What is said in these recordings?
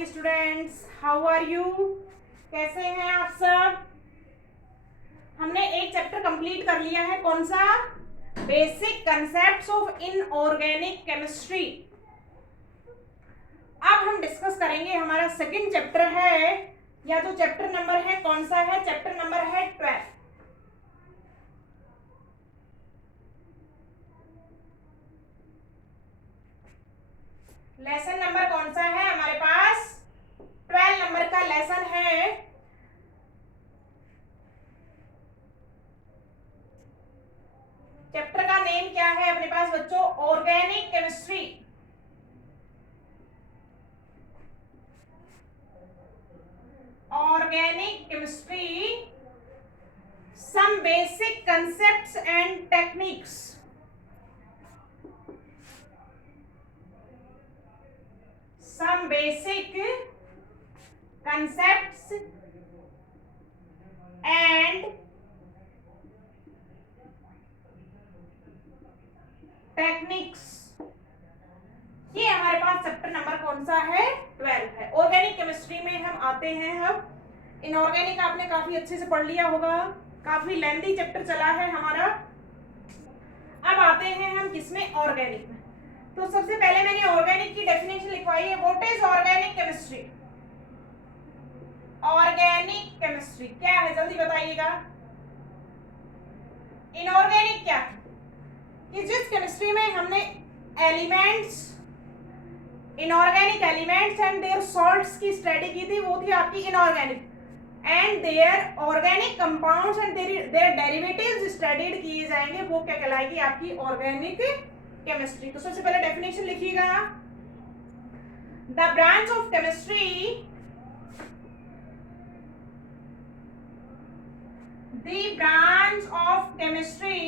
Morning students, how are you? कैसे हैं आप सब? हमने एक चैप्टर कंप्लीट कर लिया है। कौन सा? Basic concepts of inorganic chemistry. अब हम डिस्कस करेंगे, हमारा सेकंड चैप्टर है, या जो चैप्टर नंबर है कौन सा है? चैप्टर नंबर है 12। लेसन नंबर कौन सा है हमारे पास? 12 नंबर का लेसन है। चैप्टर का नेम क्या है अपने पास बच्चों? Organic chemistry. Organic chemistry, some basic concepts and techniques. Some basic concepts and techniques. ये हमारे पास चैप्टर नंबर कौन सा है? 12 है। ऑर्गेनिक केमिस्ट्री में हम आते हैं। अब इनऑर्गेनिक आपने काफी अच्छे से पढ़ लिया होगा, काफी लेंथी चैप्टर चला है हमारा। अब आते हैं हम किसमें? ऑर्गेनिक में। तो सबसे पहले मैंने ऑर्गेनिक की डेफिनेशन लिखवाई है। What is organic chemistry? Organic chemistry क्या है जल्दी बताइएगा। इनऑर्गेनिक क्या है? कि जिस केमिस्ट्री में हमने elements, inorganic elements and their salts की स्टडी की थी, वो थी आपकी inorganic. And their organic compounds and their derivatives studied किए जाएंगे, वो क्या कहलाएगी? आपकी ऑर्गेनिक केमिस्ट्री। तो सबसे पहले डेफिनेशन लिखिएगा। The branch of chemistry, the branch of chemistry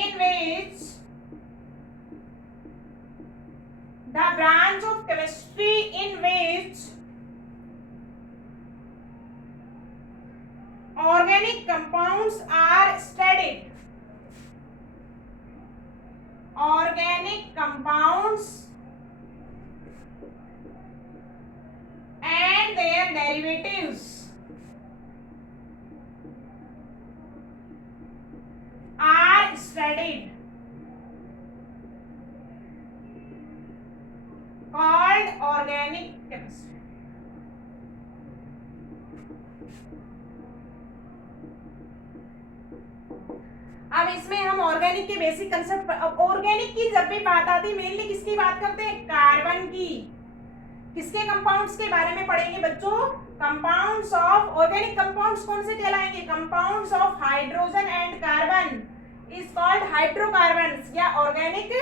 in which the branch of chemistry in which organic compounds are studied. Organic compounds and their derivatives are studied, called organic chemistry. अब इसमें हम organic के basic concept, अब organic की जब भी बात आती है मेनली किसकी बात करते हैं? कार्बन की। किसके कंपाउंड्स के बारे में पढ़ेंगे बच्चों? Compounds of organic. कंपाउंड्स कौन से कहलाएंगे? Compounds of hydrogen and carbon is called hydrocarbons या ऑर्गेनिक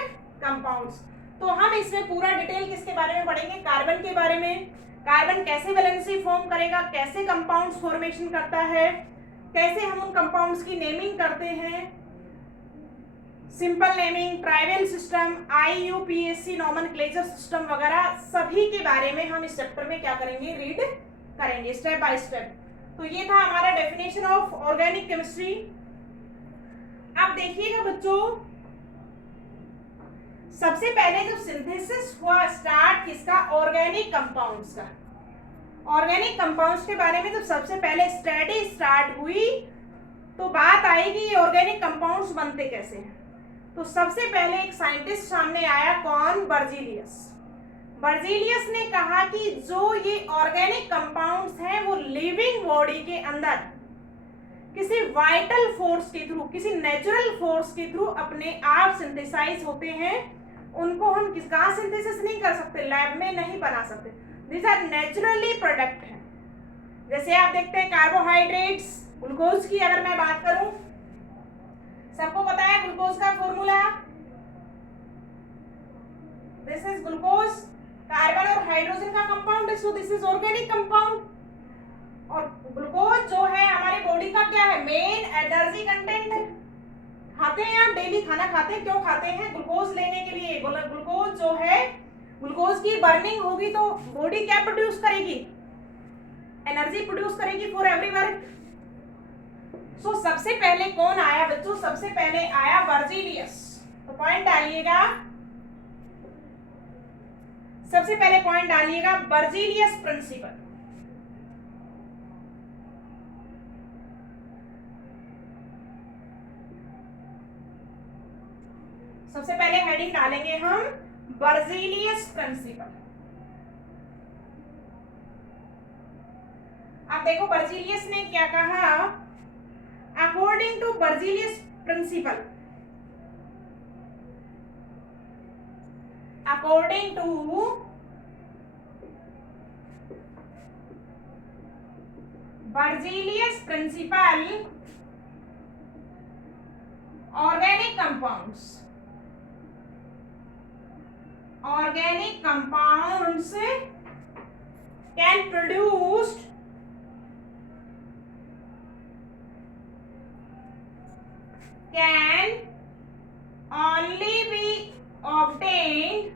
कंपाउंड्स। तो हम इसमें पूरा डिटेल किसके बारे में पढ़ेंगे? कार्बन के बारे में। कार्बन कैसे वैलेंसी फॉर्म करेगा, कैसे कंपाउंड्स फॉर्मेशन करता है, कैसे हम उन कंपाउंड्स की नेमिंग करते हैं, simple naming, tribal system, IUPAC nomenclature system वगैरह सभी के बारे में हम इस चैप्टर में क्या करेंगे? रीड करेंगे स्टेप बाय स्टेप। तो ये था हमारा डेफिनेशन ऑफ ऑर्गेनिक केमिस्ट्री। अब देखिएगा बच्चों, सबसे पहले जब सिंथेसिस हुआ स्टार्ट किसका? ऑर्गेनिक कंपाउंड्स का। ऑर्गेनिक कंपाउंड्स के बारे में जब सबसे पहले स्टडी स्टार्ट हुई तो बात आएगी ऑर्गेनिक कंपाउंड्स बनते कैसे हैं। तो सबसे पहले एक साइंटिस्ट सामने आया, कौन? बर्जीलियस। बर्जीलियस ने कहा कि जो ये ऑर्गेनिक कंपाउंड्स हैं वो लिविंग बॉडी के अंदर किसी वाइटल फोर्स के थ्रू, किसी नेचुरल फोर्स के थ्रू अपने आप सिंथेसाइज होते हैं। उनको हम कहाँ सिंथेसिस नहीं कर सकते? लैब में नहीं बना सकते। दिस आर नेचुरली प्रोडक्ट हैं। जैसे आप देखते हैं कार्बोहाइड्रेट्स, ग्लूकोज की अगर मैं बात करूं, सबको पता है ग्लूकोज का formula. This is glucose, carbon और हाइड्रोजन का कंपाउंड है, so this is organic compound. और ग्लूकोज जो है हमारी बॉडी का क्या है? मेन एनर्जी कंटेंट है। खाते हैं आप, डेली खाना खाते हैं, क्यों खाते हैं? ग्लूकोज लेने के लिए। ग्लूकोज जो है, ग्लूकोज की बर्निंग होगी तो बॉडी क्या प्रोड्यूस करेगी? एनर्जी प्रोड्यूस करेगी फॉर एवरी वर्क। सो सबसे पहले कौन आया बच्चों? सबसे पहले आया बर्जीलियस। तो पॉइंट डालिएगा, सबसे पहले पॉइंट डालिएगा बर्जीलियस प्रिंसिपल। सबसे पहले हेडिंग डालेंगे हम बर्जीलियस प्रिंसिपल। अब देखो बर्जीलियस ने क्या कहा, according to Berzelius principle, according to Berzelius principle, organic compounds can produced can only be obtained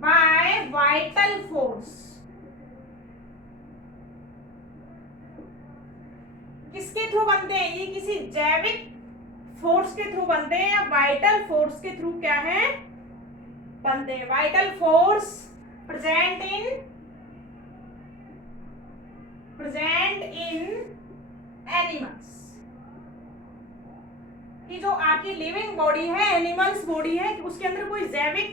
by vital force। किसके थ्रू बनते हैं ये? किसी जैविक फोर्स के थ्रू बनते हैं या वाइटल फोर्स के थ्रू क्या है बनते हैं? Vital force present in animals. कि जो आपकी लिविंग बॉडी है, एनिमल्स बॉडी है, उसके अंदर कोई जैविक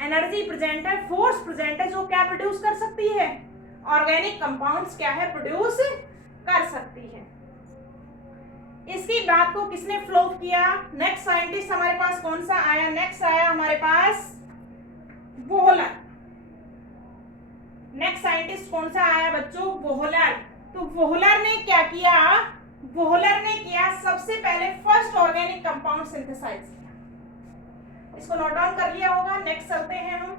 एनर्जी प्रेजेंट है, फोर्स प्रेजेंट है, जो क्या प्रोड्यूस कर सकती है? ऑर्गेनिक कंपाउंड्स क्या है प्रोड्यूस कर सकती है। इसकी बात को किसने फ्लोप किया? नेक्स्ट साइंटिस्ट हमारे पास कौन सा आया? नेक्स्ट आया हमारे पास वोहलर। नेक्स्ट साइंटिस्ट कौन सा आया बच्चों? वोहलर। तो वोहलर ने क्या किया? वोहलर ने किया सबसे पहले फर्स्ट ऑर्गेनिक कंपाउंड सिंथेसाइज किया। इसको नोट डाउन कर लिया होगा। नेक्स्ट चलते हैं हम।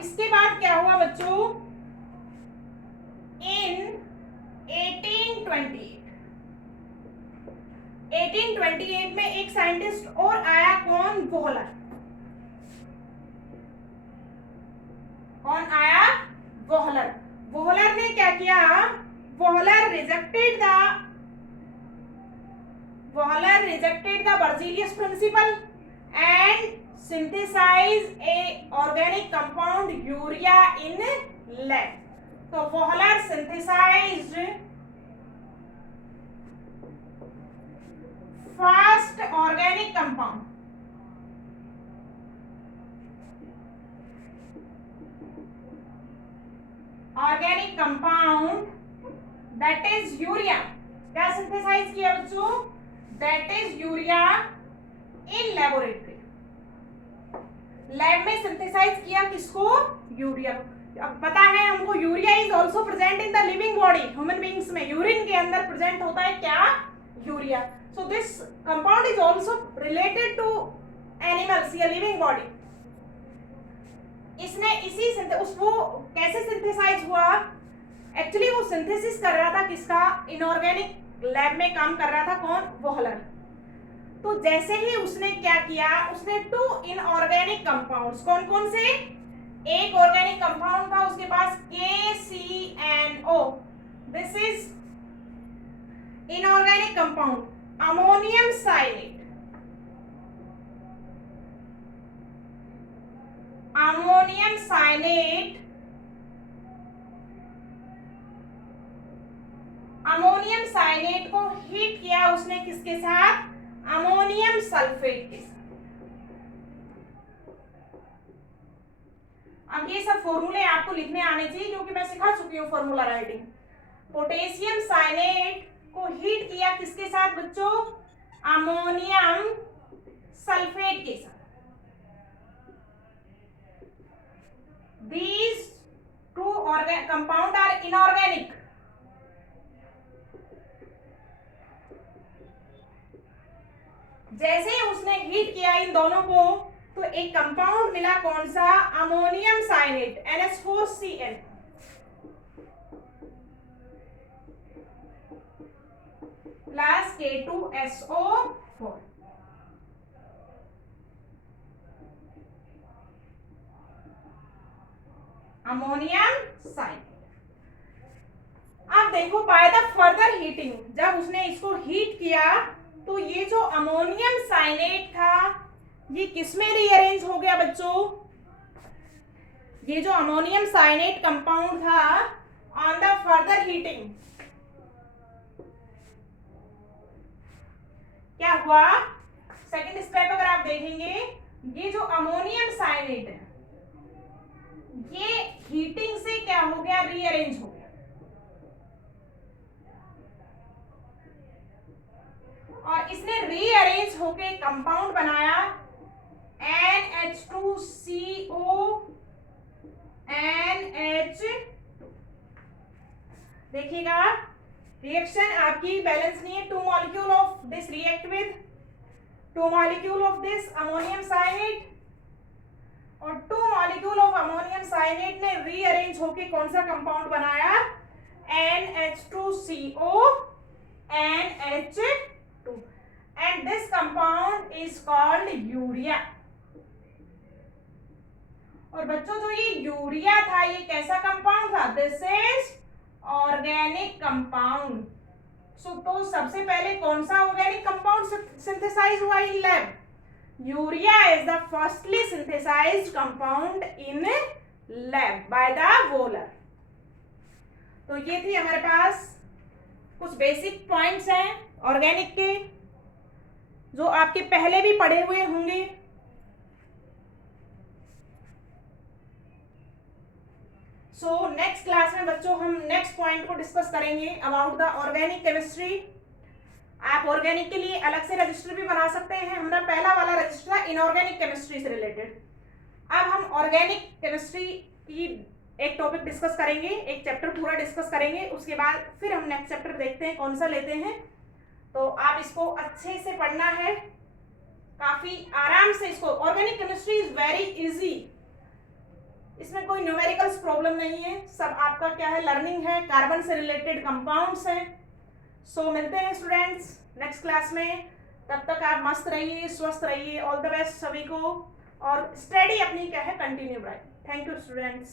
इसके बाद क्या हुआ बच्चों? इन 1828 में एक साइंटिस्ट और आया, कौन? वोहलर। कौन आया? वोहलर। वोहलर ने क्या किया? Wohler rejected the Berzelius principle and synthesized a organic compound urea in lab। तो Wohler synthesized first organic compound, that is urea. क्या सिंथेसाइज किया बच्चों? that is urea in laboratory. Lab में सिंथेसाइज किया किसको? यूरिया। अब पता है हमको urea is also present in the living body. Human beings में यूरिन के अंदर प्रेजेंट होता है क्या? यूरिया। So this compound is also related to animals या लिविंग बॉडी। इसने उसको कैसे सिंथेसाइज हुआ? एक्चुअली वो सिंथेसिस कर रहा था किसका? इनऑर्गेनिक लैब में काम कर रहा था, कौन? वोहलर। तो जैसे ही उसने क्या किया, उसने 2 इनऑर्गेनिक कंपाउंड्स, कौन कौन से? एक ऑर्गेनिक कंपाउंड था उसके पास KCNO, this is inorganic compound, ammonium cyanate. Ammonium cyanate को हीट किया उसने किसके साथ? अमोनियम सल्फेट के साथ। अब ये सब फॉर्मूले आपको लिखने आने चाहिए क्योंकि मैं सिखा चुकी हूँ फॉर्मूला राइटिंग। पोटेशियम साइनेट को हीट किया किसके साथ बच्चों? अमोनियम सल्फेट के साथ। These 2 compound are inorganic। जैसे ही उसने हीट किया इन दोनों को तो एक कंपाउंड मिला, कौन सा? Ammonium cyanate, NH4Cl plus K2SO4। Ammonium cyanate. अब देखो बाय द फर्दर हीटिंग, जब उसने इसको हीट किया तो ये जो अमोनियम साइनेट था ये किसमें रीअरेंज हो गया बच्चों? ये जो अमोनियम साइनेट कंपाउंड था ऑन द फर्दर हीटिंग क्या हुआ? सेकंड स्टेप अगर आप देखेंगे, ये जो अमोनियम साइनेट है ये हीटिंग से क्या हो गया? रीअरेंज हो गया। और इसने रीअरेंज होके कंपाउंड बनाया NH2CO NH2। देखिएगा रिएक्शन आपकी बैलेंस नहीं है। 2 molecule of this react with 2 molecule of this ammonium cyanate, और 2 मॉलिक्यूल ऑफ अमोनियम साइनेट ने रीअरेंज होके कौन सा कंपाउंड बनाया? NH2CO NH2, and this compound is called urea. और बच्चों जो ये यूरिया था ये कैसा कंपाउंड था? This is organic compound. तो सबसे पहले कौन सा ऑर्गेनिक कंपाउंड सिंथेसाइज हुआ in lab? Urea is the firstly synthesised compound in lab by the Wohler. तो ये थी हमारे पास कुछ बेसिक पॉइंट्स हैं ऑर्गेनिक के, जो आपके पहले भी पढ़े हुए होंगे। सो नेक्स्ट क्लास में बच्चों हम नेक्स्ट पॉइंट को डिस्कस करेंगे अबाउट द ऑर्गेनिक केमिस्ट्री। आप ऑर्गेनिक के लिए अलग से रजिस्टर भी बना सकते हैं। हमारा पहला वाला रजिस्टर है इनऑर्गेनिक केमिस्ट्री से रिलेटेड। अब हम ऑर्गेनिक केमिस्ट्री की एक टॉपिक डिस्कस करेंगे, एक चैप्टर पूरा डिस्कस करेंगे, उसके बाद फिर हम नेक्स्ट चैप्टर देखते हैं कौन सा लेते हैं। तो आप इसको अच्छे से पढ़ना है, काफी आराम से इसको। Organic chemistry is very easy, इसमें कोई न्यूमेरिकल्स प्रॉब्लम नहीं है, सब आपका क्या है लर्निंग है, कार्बन से रिलेटेड कंपाउंड्स हैं। सो मिलते हैं स्टूडेंट्स नेक्स्ट क्लास में, तब तक आप मस्त रहिए, स्वस्थ रहिए। ऑल द बेस्ट सभी को, और स्टडी अपनी क्या है कंटिन्यू रहे। Thank you students.